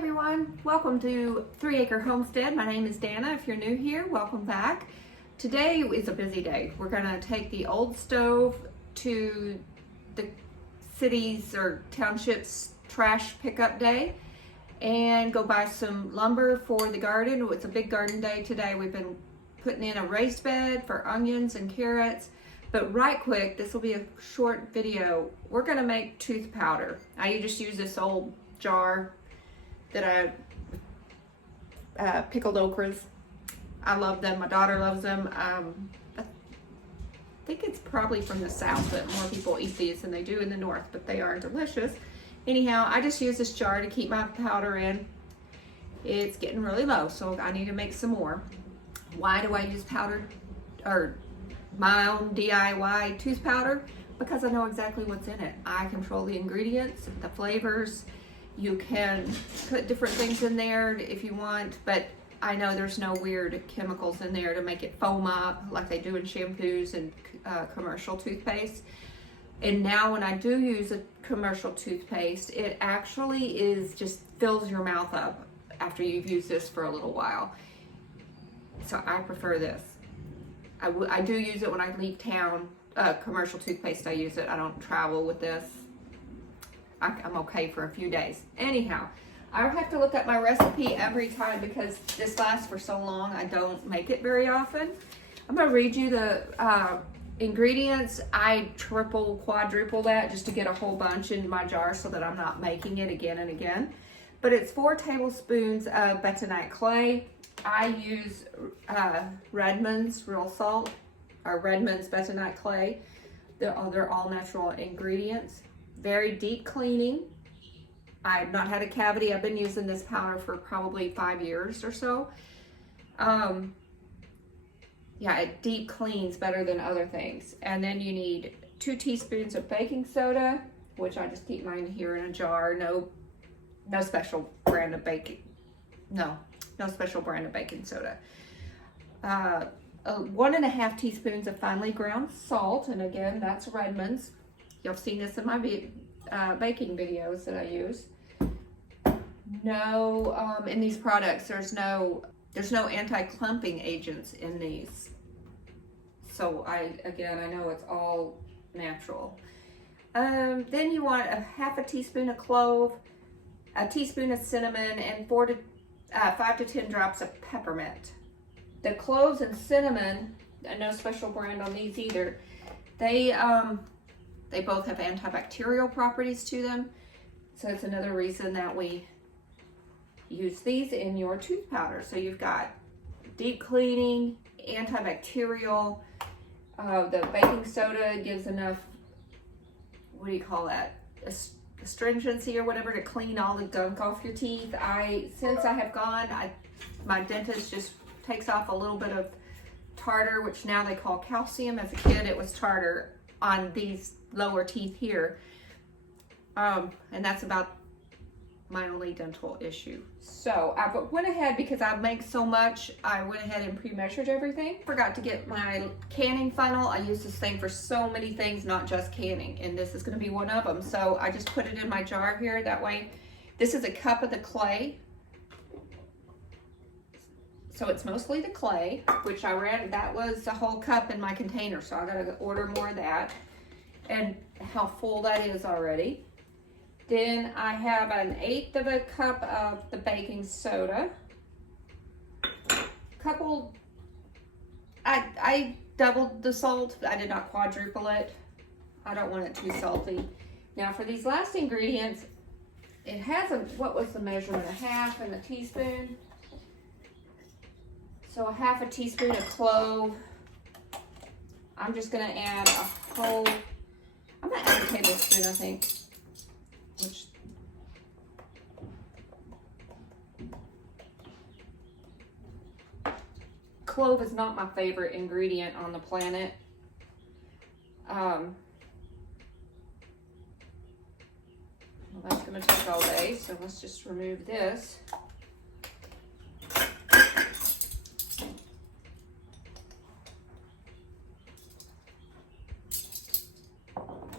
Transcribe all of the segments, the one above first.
everyone, welcome to 3 Acre Homestead. My name is Dana. If you're new here, welcome back. Today is a busy day. We're going to take the old stove to the city's or township's trash pickup day and go buy some lumber for the garden. It's a big garden day today. We've been putting in a raised bed for onions and carrots. But right quick, this will be a short video. We're going to make tooth powder. I just use this old jar that I pickled okras. I love them. My daughter loves them. I think it's probably from the south that more people eat these than they do in the north, but they are delicious. Anyhow, I just use this jar to keep my powder in. It's getting really low, so I need to make some more. Why do I use powdered or my own DIY tooth powder? Because I know exactly what's in it. I control the ingredients, the flavors. You can put different things in there if you want, but I know there's no weird chemicals in there to make it foam up like they do in shampoos and commercial toothpaste. And now when I do use a commercial toothpaste, it actually just fills your mouth up after you've used this for a little while. So I prefer this. I do use it when I leave town. Commercial toothpaste, I use it. I don't travel with this. I'm okay for a few days. Anyhow, I have to look up my recipe every time because this lasts for so long. I don't make it very often. I'm going to read you the ingredients. I quadruple that just to get a whole bunch in my jar so that I'm not making it again and again. But it's 4 tablespoons of bentonite clay. I use Redmond's real salt or Redmond's bentonite clay. They're all natural ingredients. Very deep cleaning. I've not had a cavity. I've been using this powder for probably 5 years or so. Yeah, it deep cleans better than other things. And then you need 2 teaspoons of baking soda, which I just keep mine here in a jar. No special brand of baking. No special brand of baking soda. 1.5 teaspoons of finely ground salt, and again, that's Redmond's. You've seen this in my baking videos that I use. In these products, there's no anti-clumping agents in these. So I know it's all natural. Then you want a 1/2 teaspoon of clove, a teaspoon of cinnamon, and 5 to 10 drops of peppermint. The cloves and cinnamon, no special brand on these either, they both have antibacterial properties to them. So it's another reason that we use these in your tooth powder. So you've got deep cleaning, antibacterial, the baking soda gives enough, what do you call that? Astringency or whatever to clean all the gunk off your teeth. Since I have gone, my dentist just takes off a little bit of tartar, which now they call calcium. As a kid, it was tartar on these lower teeth here. And that's about my only dental issue. So I went ahead, because I make so much, I went ahead and pre-measured everything. Forgot to get my canning funnel. I use this thing for so many things, not just canning, and this is going to be one of them. So I just put it in my jar here. That way, this is a cup of the clay. So it's mostly the clay, which that was a whole cup in my container. So I got to order more of that. And how full that is already. Then I have 1/8 of a cup of the baking soda. I doubled the salt, but I did not quadruple it. I don't want it too salty. Now for these last ingredients, it has what was the measurement? 1/2 and a teaspoon. So 1/2 teaspoon of clove. I'm just gonna add I'm gonna add a tablespoon, I think. Clove is not my favorite ingredient on the planet. Well, that's gonna take all day, so let's just remove this.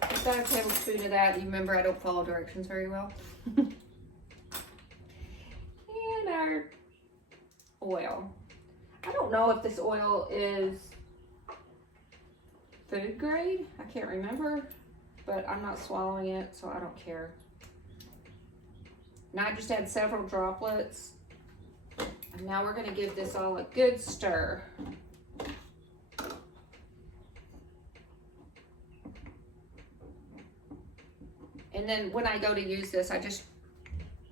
Just add a tablespoon of that. You remember I don't follow directions very well. oil. I don't know if this oil is food grade. I can't remember, but I'm not swallowing it, so I don't care. Now I just add several droplets. And now we're gonna give this all a good stir. And then when I go to use this, I just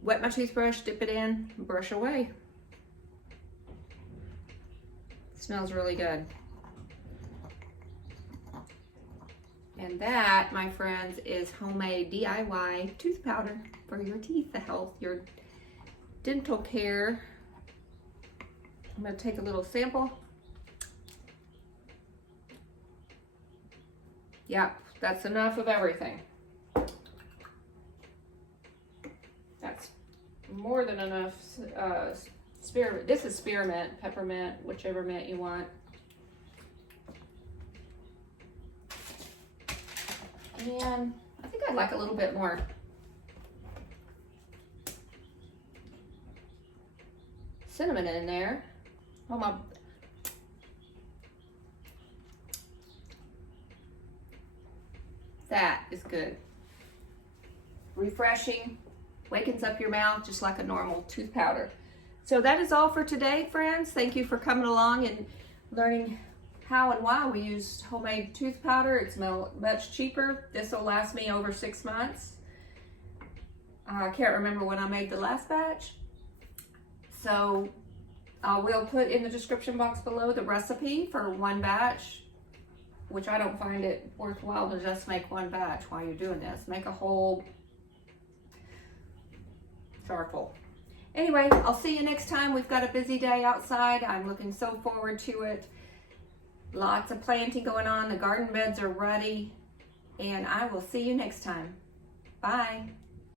wet my toothbrush, dip it in, and brush away. It smells really good. And that, my friends, is homemade DIY tooth powder for your teeth, the health, your dental care. I'm gonna take a little sample. Yep, that's enough of everything. That's more than enough. Spearmint. This is spearmint, peppermint, whichever mint you want. And I think I'd like a little bit more. Cinnamon in there. Oh my. That is good. Refreshing. Wakens up your mouth just like a normal tooth powder. So that is all for today, friends. Thank you for coming along and learning how and why we use homemade tooth powder. It's much cheaper. This will last me over 6 months. I can't remember when I made the last batch. So we'll put in the description box below the recipe for one batch, which I don't find it worthwhile to just make one batch while you're doing this. Make a whole charcoal. Anyway, I'll see you next time. We've got a busy day outside. I'm looking so forward to it. Lots of planting going on. The garden beds are ready. And I will see you next time. Bye.